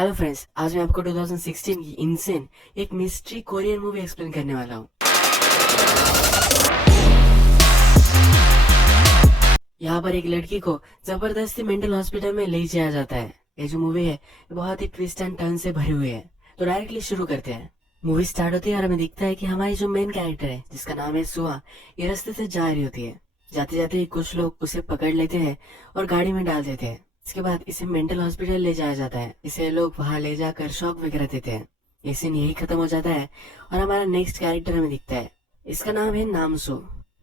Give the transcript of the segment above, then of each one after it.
Hello friends, आज मैं आपको 2016 की इनसेन एक मिस्ट्री कोरियन मूवी एक्सप्लेन करने वाला हूँ। यहाँ पर एक लड़की को जबरदस्ती मेंटल हॉस्पिटल में ले जाया जाता है। ये जो मूवी है ये बहुत ही ट्विस्ट एंड टर्न से भरी हुई है। तो डायरेक्टली शुरू करते हैं। मूवी स्टार्ट होती है और हमें दिखता है कि हमारी जो मेन कैरेक्टर है जिसका नाम है सुहा, ये रास्ते से जा रही होती है। जाते जाते कुछ लोग उसे पकड़ लेते हैं और गाड़ी में डाल देते हैं। इसके बाद इसे मेंटल हॉस्पिटल ले जाया जाता है। इसे लोग वहां ले जाकर शॉक वगैरह देते हैं। ये सीन यही खत्म हो जाता है और हमारा नेक्स्ट कैरेक्टर हमें दिखता है। इसका नाम है नामसू।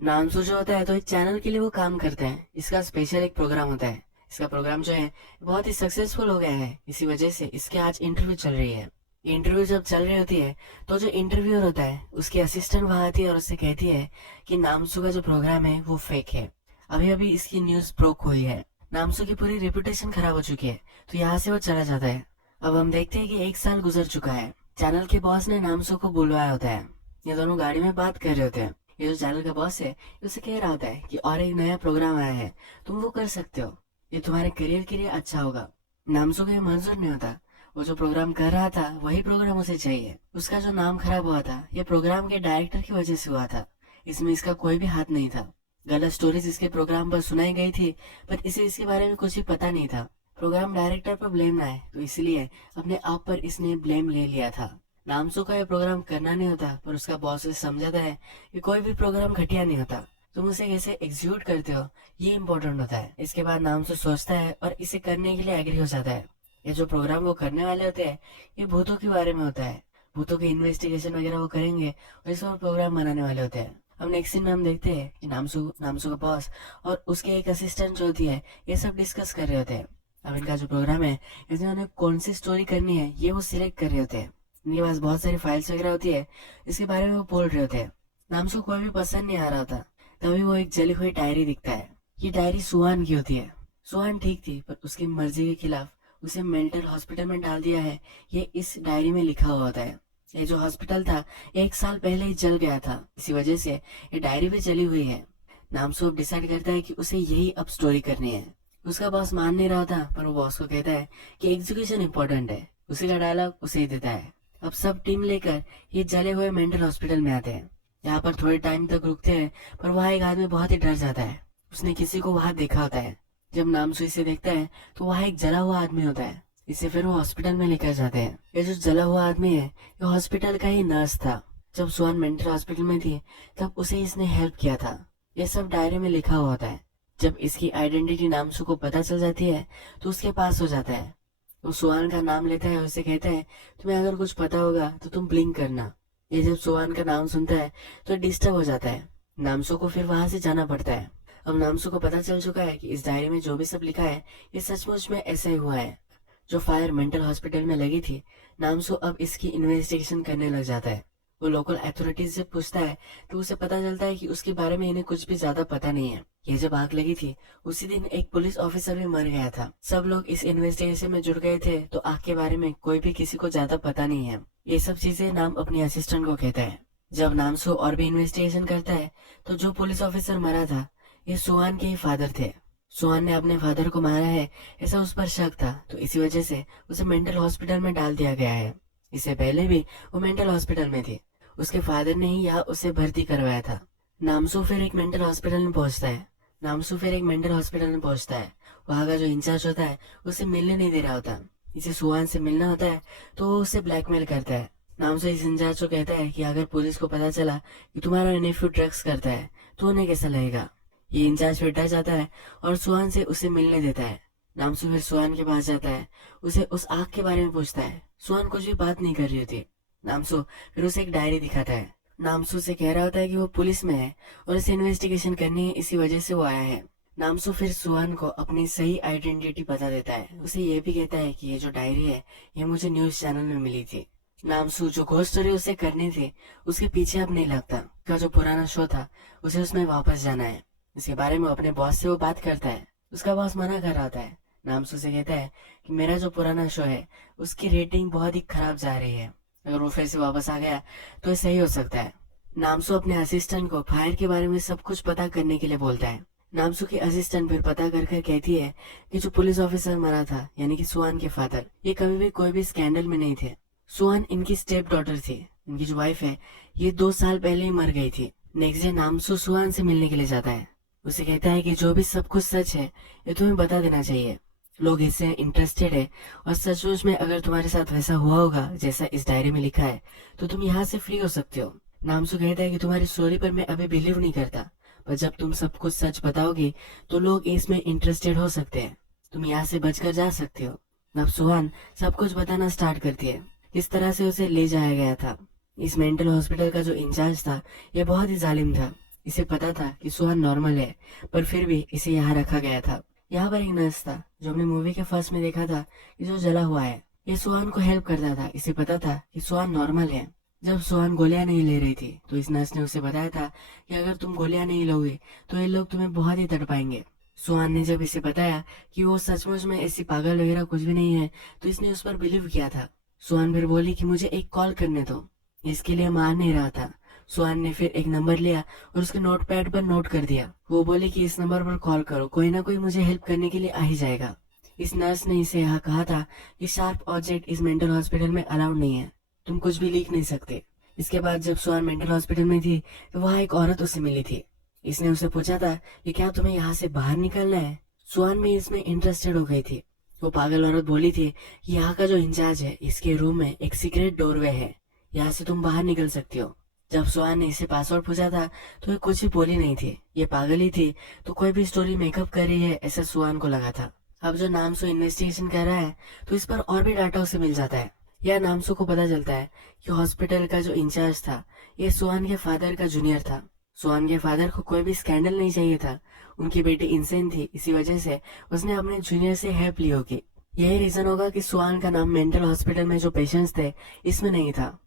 नामसू जो होता है तो एक चैनल के लिए वो काम करता है। इसका स्पेशल एक प्रोग्राम होता है। इसका प्रोग्राम जो है बहुत ही सक्सेसफुल हो गया है। इसी वजह से इसके आज इंटरव्यू चल रही है। इंटरव्यू जब चल रही होती है तो जो इंटरव्यूअर होता है उसकी असिस्टेंट वहां आती है और उससे कहती है कि नामसू का जो प्रोग्राम है वो फेक है। अभी अभी इसकी न्यूज ब्रोक हुई है। नामसू की पूरी रेपुटेशन खराब हो चुकी है। तो यहाँ से वो चला जाता है। अब हम देखते हैं कि 1 साल गुजर चुका है। चैनल के बॉस ने नामसू को बुलवाया होता है। ये दोनों गाड़ी में बात कर रहे होते हैं। ये जो चैनल का बॉस है उसे कह रहा होता है कि और एक नया प्रोग्राम आया है, तुम वो कर सकते हो, ये तुम्हारे करियर के लिए अच्छा होगा। नामसू को ये मंजूर नहीं होता। वो जो प्रोग्राम कर रहा था वही प्रोग्राम उसे चाहिए। उसका जो नाम खराब हुआ था ये प्रोग्राम के डायरेक्टर की वजह से हुआ था। इसमें इसका कोई भी हाथ नहीं था। गलत स्टोरीज इसके प्रोग्राम पर सुनाई गई थी, पर इसे इसके बारे में कुछ भी पता नहीं था। प्रोग्राम डायरेक्टर पर ब्लेम आए तो इसलिए अपने आप पर इसने ब्लेम ले लिया था। नामसू का ये प्रोग्राम करना नहीं होता, पर उसका बॉस उसे समझाता है कि कोई भी प्रोग्राम घटिया नहीं होता, तुम उसे कैसे एग्जीक्यूट करते हो ये इम्पोर्टेंट होता है। इसके बाद नामसू सोचता है और इसे करने के लिए एग्री हो जाता है। ये जो प्रोग्राम वो करने वाले होते हैं ये भूतों के बारे में होता है। भूतों की इन्वेस्टिगेशन वगैरह वो करेंगे और इस पर प्रोग्राम बनाने वाले होते हैं। अब नेक्स्ट सीन में हम देखते हैं कि नामसू का बॉस और उसके एक असिस्टेंट जो होती है ये सब डिस्कस कर रहे होते हैं। अब इनका जो प्रोग्राम है इसमें उन्हें कौन सी स्टोरी करनी है ये वो सिलेक्ट कर रहे होते हैं। इनके पास बहुत सारी फाइल्स वगैरह होती है, इसके बारे में वो बोल रहे होते हैं। नामसू को कोई भी पसंद नहीं आ रहा था। तभी वो एक जली हुई डायरी दिखता है। ये डायरी सुहान की होती है। सुहान ठीक थी, पर उसकी मर्जी के खिलाफ उसे मेंटल हॉस्पिटल में डाल दिया है, ये इस डायरी में लिखा हुआ होता है। ये जो हॉस्पिटल था 1 साल पहले ही जल गया था, इसी वजह से ये डायरी भी जली हुई है। नामसू अब डिसाइड करता है कि उसे यही अब स्टोरी करनी है। उसका बॉस मान नहीं रहा था, पर वो बॉस को कहता है कि एग्जीक्यूशन इंपॉर्टेंट है। उसी का डायलॉग उसे ही देता है। अब सब टीम लेकर ये जले हुए मेंटल हॉस्पिटल में आते हैं। यहाँ पर थोड़े टाइम तक रुकते हैं, पर वहाँ एक आदमी बहुत ही डर जाता है। उसने किसी को वहां देखा होता है। जब नामसू इसे देखता है तो वहाँ एक जला हुआ आदमी होता है। इसे फिर वो हॉस्पिटल में लेकर जाते हैं। ये जो जला हुआ आदमी है ये हॉस्पिटल का ही नर्स था। जब सुहान मेंटल हॉस्पिटल में थी तब उसे इसने हेल्प किया था। ये सब डायरी में लिखा हुआ होता है। जब इसकी आइडेंटिटी नामसू को पता चल जाती है तो उसके पास हो जाता है। वो सुहान का नाम लेता है और उसे कहता है तुम्हें अगर कुछ पता होगा तो तुम ब्लिंक करना। ये जब सुहान का नाम सुनता है तो डिस्टर्ब हो जाता है। नामसू को फिर वहां से जाना पड़ता है। अब नामसू को पता चल चुका है कि इस डायरी में जो भी सब लिखा है ये सचमुच में ऐसा ही हुआ है। जो फायर मेंटल हॉस्पिटल में लगी थी, नामसू अब इसकी इन्वेस्टिगेशन करने लग जाता है। वो लोकल अथॉरिटीज से पूछता है तो उसे पता चलता है कि उसके बारे में इन्हें कुछ भी ज्यादा पता नहीं है। ये जब आग लगी थी उसी दिन एक पुलिस ऑफिसर भी मर गया था। सब लोग इस इन्वेस्टिगेशन में जुड़ गए थे, तो आग के बारे में कोई भी किसी को ज्यादा पता नहीं है। ये सब चीजें नाम अपने असिस्टेंट को कहता है। जब नामसू और भी इन्वेस्टिगेशन करता है तो जो पुलिस ऑफिसर मरा था ये सुहान के ही फादर थे। सुहान ने अपने फादर को मारा है ऐसा उस पर शक था, तो इसी वजह से उसे मेंटल हॉस्पिटल में डाल दिया गया है। इससे पहले भी वो मेंटल हॉस्पिटल में थी। उसके फादर ने ही यहाँ उसे भर्ती करवाया था। नामसू फिर एक मेंटल हॉस्पिटल में पहुंचता है। वहाँ का जो इंचार्ज होता है उसे मिलने नहीं दे रहा होता। इसे सुहान से मिलना होता है तो वो उसे ब्लैकमेल करता है। नामसू इस इंचार्ज को कहता है कि अगर पुलिस को पता चला कि तुम्हारा नेफ्यू ड्रग्स करता है तो उन्हें कैसा लगेगा। ये इंचार्ज फिर डर जाता है और सुहान से उसे मिलने देता है। नामसू फिर सुहान के पास जाता है, उसे उस आग के बारे में पूछता है। सुहान कुछ भी बात नहीं कर रही होती। नामसू फिर उसे एक डायरी दिखाता है। नामसू से कह रहा होता है कि वो पुलिस में है और इसे इन्वेस्टिगेशन करनी है, इसी वजह से वो आया है। नामसू फिर सुहान को अपनी सही आइडेंटिटी बता देता है। उसे ये भी कहता है कि ये जो डायरी है ये मुझे न्यूज चैनल में मिली थी। नामसू जो घोस्ट स्टोरी उसे करनी थी उसके पीछे अब नहीं लगता। उसका जो पुराना शो था उसे उसमें वापस जाना है। इसके बारे में अपने बॉस से वो बात करता है। उसका बॉस मना कर रहा था। नामसू से कहता है कि मेरा जो पुराना शो है उसकी रेटिंग बहुत ही खराब जा रही है, अगर वो फिर से वापस आ गया तो ये सही हो सकता है। नामसू अपने असिस्टेंट को फायर के बारे में सब कुछ पता करने के लिए बोलता है। नामसू की असिस्टेंट फिर पता कर कर कहती है कि जो पुलिस ऑफिसर मरा था यानी कि सुहान के फादर, ये कभी भी कोई भी स्कैंडल में नहीं थे। सुहान इनकी स्टेप डॉटर थी। इनकी जो वाइफ है ये 2 साल पहले ही मर गई थी। नेक्स्ट डे नामसू सुहान से मिलने के लिए जाता है। उसे कहता है कि जो भी सब कुछ सच है ये तुम्हें बता देना चाहिए। लोग इससे इंटरेस्टेड है और सचमुच में अगर तुम्हारे साथ वैसा हुआ होगा जैसा इस डायरी में लिखा है तो तुम यहाँ से फ्री हो सकते हो। नामसू कहता है कि तुम्हारी स्टोरी पर मैं अभी बिलीव नहीं करता, पर जब तुम सब कुछ सच बताओगे तो लोग इसमें इंटरेस्टेड हो सकते हैं। तुम यहाँ से बचकर जा सकते हो। अब सुहान सब कुछ बताना स्टार्ट करती है। इस तरह से उसे ले जाया गया था। इस मेंटल हॉस्पिटल का जो इंचार्ज था ये बहुत ही जालिम था। इसे पता था कि सुहान नॉर्मल है, पर फिर भी इसे यहाँ रखा गया था। यहाँ पर एक नर्स था जो हमने मूवी के फर्स्ट में देखा था कि जो जला हुआ है। ये सुहान को हेल्प करता था। इसे पता था कि सुहान नॉर्मल है। जब सुहान गोलियां नहीं ले रही थी तो इस नर्स ने उसे बताया था कि अगर तुम गोलियां नहीं लोगे तो ये लोग तुम्हें बहुत ही तड़पाएंगे। सुहान ने जब इसे बताया कि वो सचमुच में ऐसी पागल वगैरह कुछ भी नहीं है तो इसने उस पर बिलीव किया था। सुहान फिर बोली कि मुझे एक कॉल करने दो। इसके लिए मान नहीं रहा था। सुहान ने फिर एक नंबर लिया और उसके नोटपैड पर नोट कर दिया। वो बोली कि इस नंबर पर कॉल करो, कोई ना कोई मुझे हेल्प करने के लिए आ ही जाएगा। इस नर्स ने इसे यहाँ कहा था कि शार्प ऑब्जेक्ट इस मेंटल हॉस्पिटल में अलाउड नहीं है, तुम कुछ भी लिख नहीं सकते। इसके बाद जब सुहान मेंटल हॉस्पिटल में थी तो वहाँ एक औरत उसे मिली थी। इसने उसे पूछा था कि क्या तुम्हें यहाँ से बाहर निकलना है। सुहान में इसमें इंटरेस्टेड हो गई थी। वो पागल औरत बोली थी कि यहाँ का जो इंचार्ज है इसके रूम में एक सीक्रेट डोरवे है, यहाँ से तुम बाहर निकल सकती हो। जब सुहान ने इसे पासवर्ड पूछा था तो ये कुछ भी बोली नहीं थी। ये पागल ही थी तो कोई भी स्टोरी मेकअप कर रही है ऐसा सुहान को लगा था। अब जो नामसू इन्वेस्टिगेशन कर रहा है तो इस पर और भी डाटा उसे मिल जाता है। यह नामसू को पता चलता है कि हॉस्पिटल का जो इंचार्ज था ये सुहान के फादर का जूनियर था। सुहान के फादर को कोई भी स्कैंडल नहीं चाहिए था। उनकी बेटी इंसेन थी, इसी वजह से उसने अपने जूनियर से हेल्प ली होगी। यही रीजन होगा कि सुहान का नाम मेंटल हॉस्पिटल में जो पेशेंट्स थे इसमें नहीं था।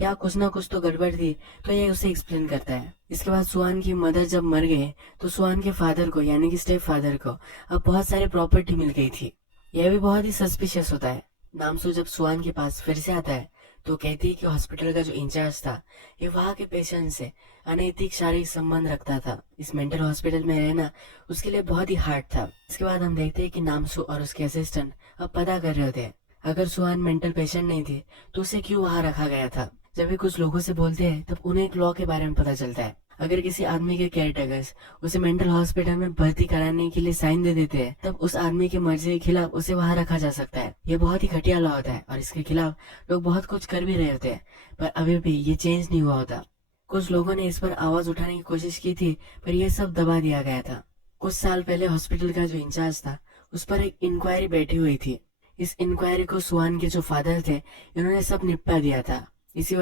या कुछ ना कुछ तो गड़बड़ थी तो ये उसे एक्सप्लेन करता है। इसके बाद सुहान की मदर जब मर गए तो सुहान के फादर को यानी कि स्टेप फादर को अब बहुत सारी प्रॉपर्टी मिल गई थी। यह भी बहुत ही सस्पिशियस होता है। नामसू जब सुहान के पास फिर से आता है तो कहती है कि हॉस्पिटल का जो इंचार्ज था ये वहाँ के पेशेंट से अनैतिक शारीरिक संबंध रखता था। इस मेंटल हॉस्पिटल में रहना उसके लिए बहुत ही हार्ड था। इसके बाद हम देखते हैं कि नामसू और उसके असिस्टेंट अब पता कर रहे थे अगर सुहान मेंटल पेशेंट नहीं थे तो उसे क्यों वहाँ रखा गया था। जब भी कुछ लोगों से बोलते हैं तब उन्हें एक लॉ के बारे में पता चलता है। अगर किसी आदमी के केयरटेकर्स उसे मेंटल हॉस्पिटल में भर्ती कराने के लिए साइन दे देते हैं तब उस आदमी की मर्जी के खिलाफ उसे वहाँ रखा जा सकता है। ये बहुत ही घटिया लॉ होता है और इसके खिलाफ लोग बहुत कुछ कर भी रहे होते हैं, पर अभी भी ये चेंज नहीं हुआ होता। कुछ लोगों ने इस पर आवाज उठाने की कोशिश की थी पर यह सब दबा दिया गया था। कुछ साल पहले हॉस्पिटल का जो इंचार्ज था उस पर एक इंक्वायरी बैठी हुई थी। इस इंक्वायरी को सुहान के जो फादर थे इन्होंने सब निपटा दिया था। इसी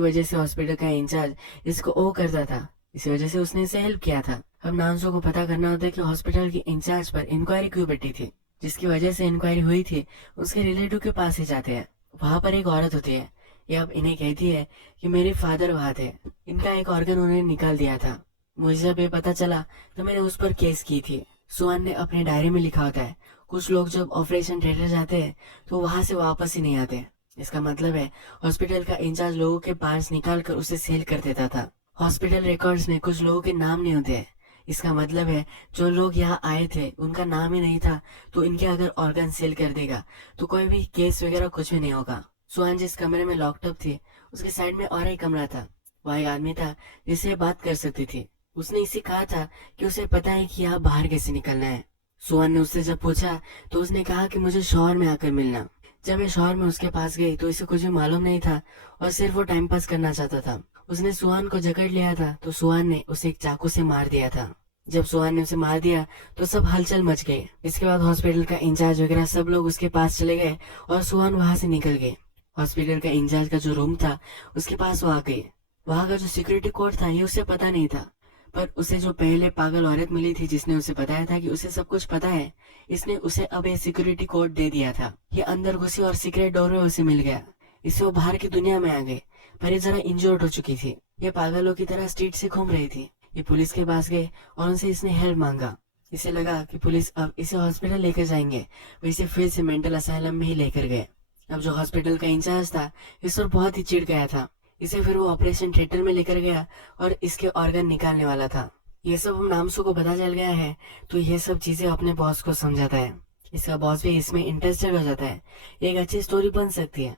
वजह से हॉस्पिटल का इंचार्ज इसको ओ करता था। इसी वजह से उसने इसे हेल्प किया था। अब नामसू को पता करना होता है कि हॉस्पिटल के इंचार्ज पर इंक्वायरी क्यों बैठी थी। जिसकी वजह से इंक्वायरी हुई थी उसके रिलेटिव के पास ही जाते हैं। वहाँ पर एक औरत होती है। ये अब इन्हें कहती है कि मेरे फादर वहाँ थे, इनका एक ऑर्गन उन्होंने निकाल दिया था। मुझे जब ये पता चला तो मैंने उस पर केस की थी। सुहान ने अपने डायरी में लिखा होता है कुछ लोग जब ऑपरेशन थिएटर जाते हैं तो वहां से वापस ही नहीं आते। इसका मतलब है हॉस्पिटल का इंचार्ज लोगों के पार्ट्स निकाल कर उसे सेल कर देता था। हॉस्पिटल रिकॉर्ड्स में कुछ लोगों के नाम नहीं होते। इसका मतलब है जो लोग यहाँ आए थे उनका नाम ही नहीं था, तो इनके अगर ऑर्गन सेल कर देगा तो कोई भी केस वगैरह कुछ भी नहीं होगा। सुहान जिस कमरे में लॉकअप थी उसके साइड में और एक कमरा था। वह एक आदमी था जिससे बात कर सकती थी। उसने इसे कहा था कि उसे पता है कि यहाँ बाहर कैसे निकलना है। सुहान ने उससे जब पूछा तो उसने कहा कि मुझे शॉवर में आकर मिलना। जब ये शॉवर में उसके पास गई तो इसे कुछ भी मालूम नहीं था और सिर्फ वो टाइम पास करना चाहता था। उसने सुहान को जकड़ लिया था तो सुहान ने उसे एक चाकू से मार दिया था। जब सुहान ने उसे मार दिया तो सब हलचल मच गई। इसके बाद हॉस्पिटल का इंचार्ज वगैरह सब लोग उसके पास चले गए और सुहान वहां से निकल गए। हॉस्पिटल का इंचार्ज का जो रूम था उसके पास वो आ गई। वहां का जो सिक्योरिटी कोड था ये उसे पता नहीं था, पर उसे जो पहले पागल औरत मिली थी जिसने उसे बताया था कि उसे सब कुछ पता है, इसने उसे अब ये सिक्योरिटी कोड दे दिया था। ये अंदर घुसी और सीक्रेट डोर में उसे मिल गया। इससे वो बाहर की दुनिया में आ गई, पर ये जरा इंजर्ड हो चुकी थी। ये पागलों की तरह स्ट्रीट से घूम रही थी। ये पुलिस के पास गए और उनसे इसने हेल्प मांगा। इसे लगा कि पुलिस अब इसे हॉस्पिटल लेकर जाएंगे, वो इसे फिर से मेंटल असाइलम में ही लेकर गए। अब जो हॉस्पिटल का इंचार्ज था इस पर बहुत ही चिढ़ गया था। इसे फिर वो ऑपरेशन थिएटर में लेकर गया और इसके ऑर्गन निकालने वाला था। ये सब हम नामसू को पता चल गया है, तो ये सब चीजें अपने बॉस को समझाता है। इसका बॉस भी इसमें इंटरेस्टेड हो जाता है, एक अच्छी स्टोरी बन सकती है।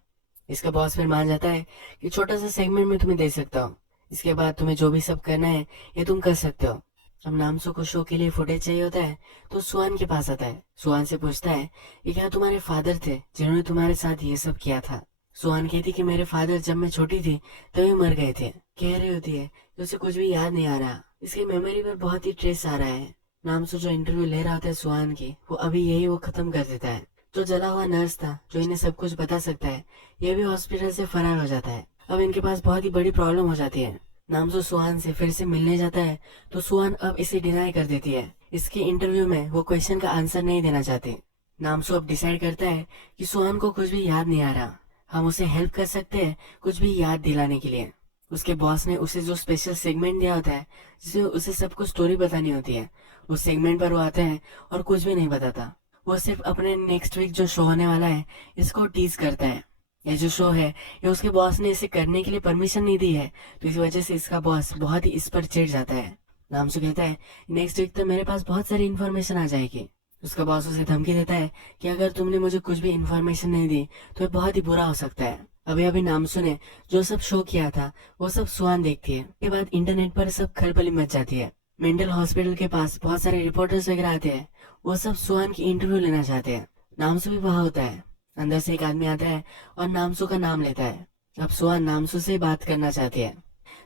इसका बॉस फिर मान जाता है कि छोटा सा सेगमेंट में तुम्हें दे सकता हूँ, इसके बाद तुम्हें जो भी सब करना है ये तुम कर सकते हो। अब नामसू को शो के लिए फुटेज चाहिए होता है, तो सुहान के पास आता है। सुहान से पूछता है कि क्या तुम्हारे फादर थे जिन्होंने तुम्हारे साथ ये सब किया था। सुहान कहती कि मेरे फादर जब मैं छोटी थी तभी मर गए थे। कह रही होती है कि उसे कुछ भी याद नहीं आ रहा, इसकी मेमोरी पर बहुत ही ट्रेस आ रहा है। नामसू जो इंटरव्यू ले रहा होता है सुहान की, वो अभी यही वो खत्म कर देता है। जो जला हुआ नर्स था जो इन्हें सब कुछ बता सकता है, ये भी हॉस्पिटल से फरार हो जाता है। अब इनके पास बहुत ही बड़ी प्रॉब्लम हो जाती है। नामसू सुहान से फिर से मिलने जाता है, तो सुहान अब इसे डिनाई कर देती है। इसके इंटरव्यू में वो क्वेश्चन का आंसर नहीं देना चाहती। नामसू अब डिसाइड करता है कि सुहान को कुछ भी याद नहीं आ रहा, हम उसे हेल्प कर सकते हैं कुछ भी याद दिलाने के लिए। उसके बॉस ने उसे जो स्पेशल सेगमेंट दिया होता है, जिसमें उसे सब कुछ स्टोरी बतानी होती है, उस सेगमेंट पर वो आता है और कुछ भी नहीं बताता। वो सिर्फ अपने नेक्स्ट वीक जो शो होने वाला है इसको टीज करता है। ये जो शो है ये उसके बॉस ने इसे करने के लिए परमिशन नहीं दी है, तो इस वजह से इसका बॉस बहुत ही इस पर चिढ़ जाता है। नामसू कहता है नेक्स्ट वीक तक मेरे पास बहुत सारी इन्फॉर्मेशन आ जाएगी। उसका बॉस उसे धमकी देता है कि अगर तुमने मुझे कुछ भी इन्फॉर्मेशन नहीं दी तो ये बहुत ही बुरा हो सकता है। अभी अभी नामसू ने जो सब शो किया था वो सब सुहान देखती है। के बाद इंटरनेट पर सब खलबली मच जाती है। मेंटल हॉस्पिटल के पास बहुत सारे रिपोर्टर्स वगैरह आते हैं, वो सब सुहान की इंटरव्यू लेना चाहते हैं। नामसू भी वहाँ होता है। अंदर से एक आदमी आता है और नामसू का नाम लेता है। अब सुहान नामसू से बात करना चाहती है,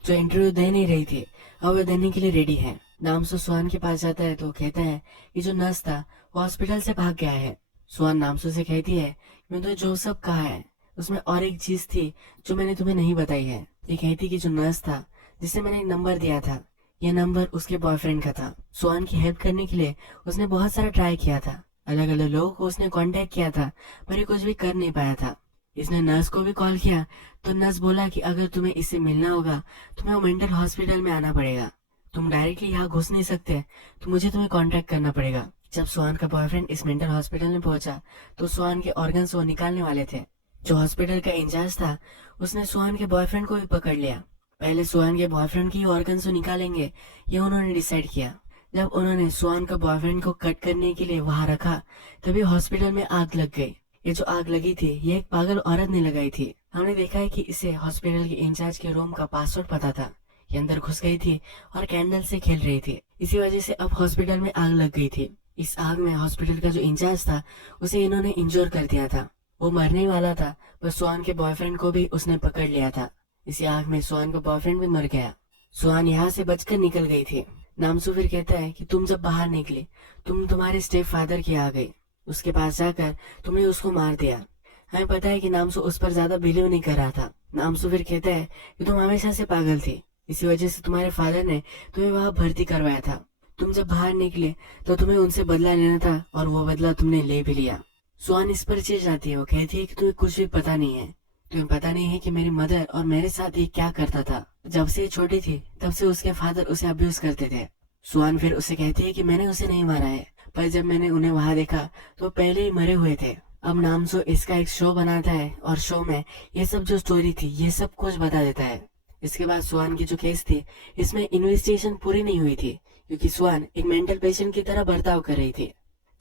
जो इंटरव्यू दे नहीं रही थी अब वो देने के लिए रेडी है। नामसू सुहान के पास जाता है तो कहता है कि जो नर्स था वो हॉस्पिटल से भाग गया है। सुहान नामसू से कहती है मैं तो जो सब कहा है उसमें और एक चीज थी जो मैंने तुम्हें नहीं बताई है। ये कहती कि जो नर्स था जिसे मैंने एक नंबर दिया था, ये नंबर उसके बॉयफ्रेंड का था। सुहान की हेल्प करने के लिए उसने बहुत सारा ट्राई किया था, अलग अलग लोगों को उसने कांटेक्ट किया था, पर ये कुछ भी कर नहीं पाया था। इसने नर्स को भी कॉल किया तो नर्स बोला कि अगर तुम्हें इससे मिलना होगा तुम्हें वो मेंटल हॉस्पिटल में आना पड़ेगा, तुम डायरेक्टली यहाँ घुस नहीं सकते, तो मुझे तुम्हें कांटेक्ट करना पड़ेगा। जब सुहान का बॉयफ्रेंड इस मेंटल हॉस्पिटल में पहुंचा तो सुहान के ऑर्गन्स वो निकालने वाले थे। जो हॉस्पिटल का इंचार्ज था उसने सुहान के बॉयफ्रेंड को भी पकड़ लिया। पहले सुहान के बॉयफ्रेंड की ऑर्गन्स को निकालेंगे ये उन्होंने डिसाइड किया। जब उन्होंने सुहान का बॉयफ्रेंड को कट करने के लिए वहां रखा तभी हॉस्पिटल में आग लग गई। ये जो आग लगी थी ये एक पागल औरत ने लगाई थी। हमने देखा है कि इसे हॉस्पिटल के इंचार्ज के रूम का पासवर्ड पता था। ये अंदर घुस गई थी और कैंडल से खेल रही थी, इसी वजह से अब हॉस्पिटल में आग लग गई थी। इस आग में हॉस्पिटल का जो इंचार्ज था उसे इन्होंने इंजोर कर दिया था। वो मरने ही वाला था, पर सुहान के बॉयफ्रेंड को भी उसने पकड़ लिया था। इसी आग में सुहान का बॉयफ्रेंड भी मर गया। सुहान यहाँ से बचकर निकल गई थी। नामसू फिर कहता है कि तुम जब बाहर निकली तुम तुम्हारे स्टेप फादर की आ गई, उसके पास जाकर तुमने उसको मार दिया। हमें पता है कि नामसू उस पर ज्यादा बिलीव नहीं कर रहा था। नामसू फिर कहता है कि तुम हमेशा से पागल थी, इसी वजह से तुम्हारे फादर ने तुम्हें वहाँ भर्ती करवाया था। तुम जब बाहर निकले तो तुम्हें उनसे बदला लेना था और वो बदला तुमने ले भी लिया। सुहान इस पर चिढ़ जाती है। वो कहती है कि तुम्हें कुछ भी पता नहीं है, तुम्हें पता नहीं है कि मेरी मदर और मेरे साथ ये क्या करता था। जब से ये छोटी थी तब से उसके फादर उसे अब्यूज करते थे। सुहान फिर उसे कहती है कि मैंने उसे नहीं मारा है, पर जब मैंने उन्हें वहां देखा तो पहले ही मरे हुए थे। अब नामसू इसका एक शो बनाता है और शो में ये सब जो स्टोरी थी ये सब कुछ बता देता है। इसके बाद सुहान की जो केस थी इसमें इन्वेस्टिगेशन पूरी नहीं हुई थी, क्योंकि सुहान एक मेंटल पेशेंट की तरह बर्ताव कर रही थी।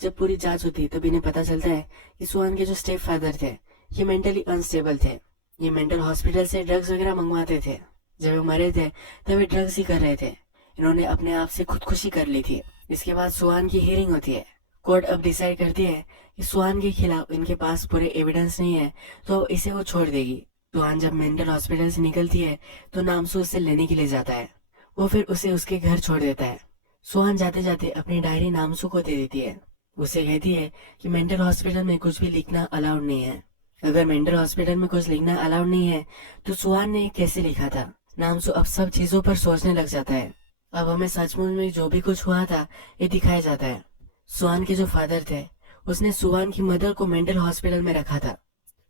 जब पूरी जांच होती तब इन्हें पता चलता है कि सुहान के जो स्टेप फादर थे ये मेंटली अनस्टेबल थे। ये मेंटल हॉस्पिटल से ड्रग्स वगैरह मंगवाते थे। जब वो मरे थे तब ये ड्रग्स ही कर रहे थे। इन्होंने अपने आप से खुदकुशी कर ली थी। इसके बाद सुहान की हियरिंग होती है। कोर्ट अब डिसाइड करती है कि सुहान के खिलाफ इनके पास पूरे एविडेंस नहीं है तो इसे वो छोड़ देगी। सुहान जब मेंटल हॉस्पिटल से निकलती है तो नामसू उसे लेने के लिए जाता है। वो फिर उसे उसके घर छोड़ देता है। सुहान जाते जाते अपनी डायरी नामसू को दे देती है। उसे कहती है कि मेंटल हॉस्पिटल में कुछ भी लिखना अलाउड नहीं है। अगर मेंटल हॉस्पिटल में कुछ लिखना अलाउड नहीं है तो सुहान ने कैसे लिखा था। नामसू अब सब चीजों पर सोचने लग जाता है। अब हमें सचमुच में जो भी कुछ हुआ था ये दिखाया जाता है। सुहान के जो फादर थे उसने सुहान की मदर को मेंटल हॉस्पिटल में रखा था।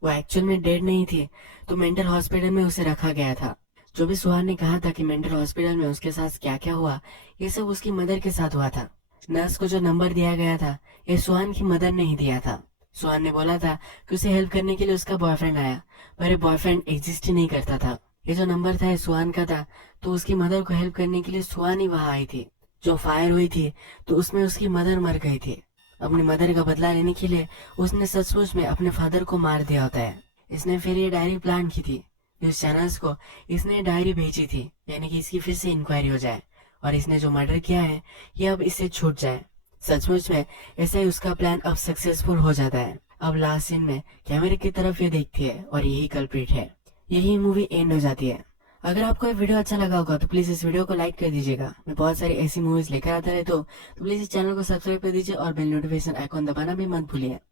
वो एक्चुअल में डेड नहीं थी तो मेंटल हॉस्पिटल में उसे रखा गया था। जो भी सुहान ने कहा था कि मेंटल हॉस्पिटल में उसके साथ क्या क्या हुआ ये सब उसकी मदर के साथ हुआ था। नर्स को जो नंबर दिया गया था ये सुहान की मदर ने ही दिया था। सुहान ने बोला था कि उसे हेल्प करने के लिए उसका बॉयफ्रेंड आया, पर ये बॉयफ्रेंड एग्जिस्ट ही नहीं करता था। ये जो नंबर था ये सुहान का था, तो उसकी मदर को हेल्प करने के लिए सुहान ही वहां आई थी। जो फायर हुई थी तो उसमें उसकी मदर मर गई थी। अपनी मदर का बदला लेने के लिए उसने सचमुच में अपने फादर को मार दिया होता है। इसने फिर ये डायरी प्लान की थी। न्यूज चैनल्स को इसने डायरी भेजी थी, यानी कि इसकी फिर से इंक्वायरी हो जाए और इसने जो मर्डर किया है ये अब इससे छूट जाए। सचमुच में ऐसा ही उसका प्लान अब सक्सेसफुल हो जाता है। अब लास्ट सीन में कैमरे की तरफ ये देखती है और यही कल्प्रिट है। यही मूवी एंड हो जाती है। अगर आपको ये वीडियो अच्छा लगा होगा तो प्लीज इस वीडियो को लाइक कर दीजिएगा। मैं बहुत सारी ऐसी मूवीज लेकर आता रहता हूँ, तो प्लीज इस चैनल को सब्सक्राइब कर दीजिए और बेल नोटिफिकेशन आइकॉन दबाना भी मत भूलिए।